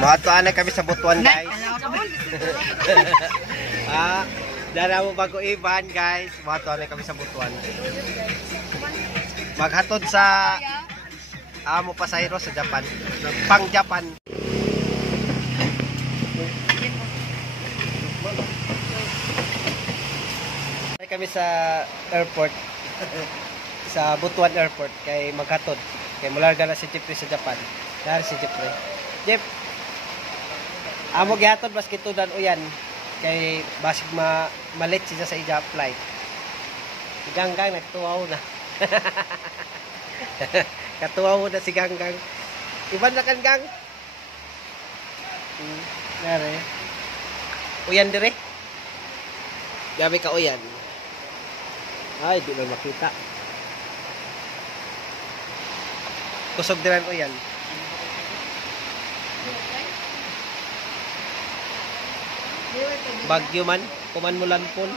Matuan na kami sa Butuan, guys. Dara mo bago iban, guys. Matuan na kami sa Butuan. Maghatod sa amo pasahero sa Japan. Pang Japan. Kami sa airport. Sa Butuan Airport kay maghatod. Kay mularga na si Jeffrey sa Japan. Dari si Jeffrey. Jeff. Amo gihatod bas kitudan uyan kay basig malit siya sa ija flight. Ganggang nagtuwaw na. Katuwaw na si Ganggang. Iban na kan Gang. Nare. Uyan dire. Gabi ka uyan. Ay, di ba makita. Kusog diran uyan. Bagyo man, kuman mo lanpon.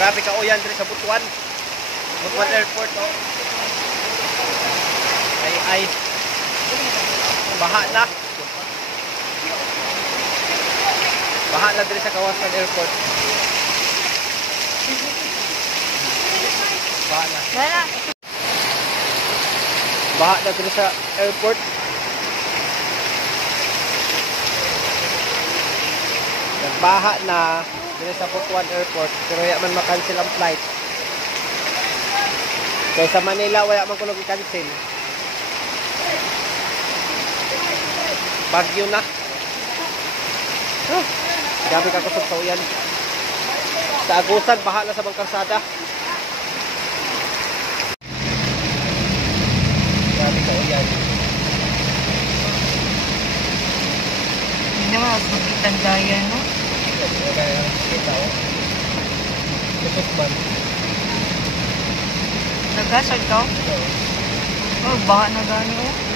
Grabe ka uyan diri sa Butuan. Butuan Airport, oh. Ay. Baha na. Baha na diri sa Kawasan Airport. Baha na. Baha na diri sa airport. Nagbaha na dito sa Butuan Airport, pero wala man makancel ang flight. Kaya sa Manila, wala man kulog i-cancel. Bagyo na. Grabe ka kusog sa uyan. Sa Agusan, baha na sa bangkarsada. Grabe ka uyan. Hindi naman magpagitan daya, no? Kita, oh. Kusog man. Nagasad ka? Oh, baha na gani, oh.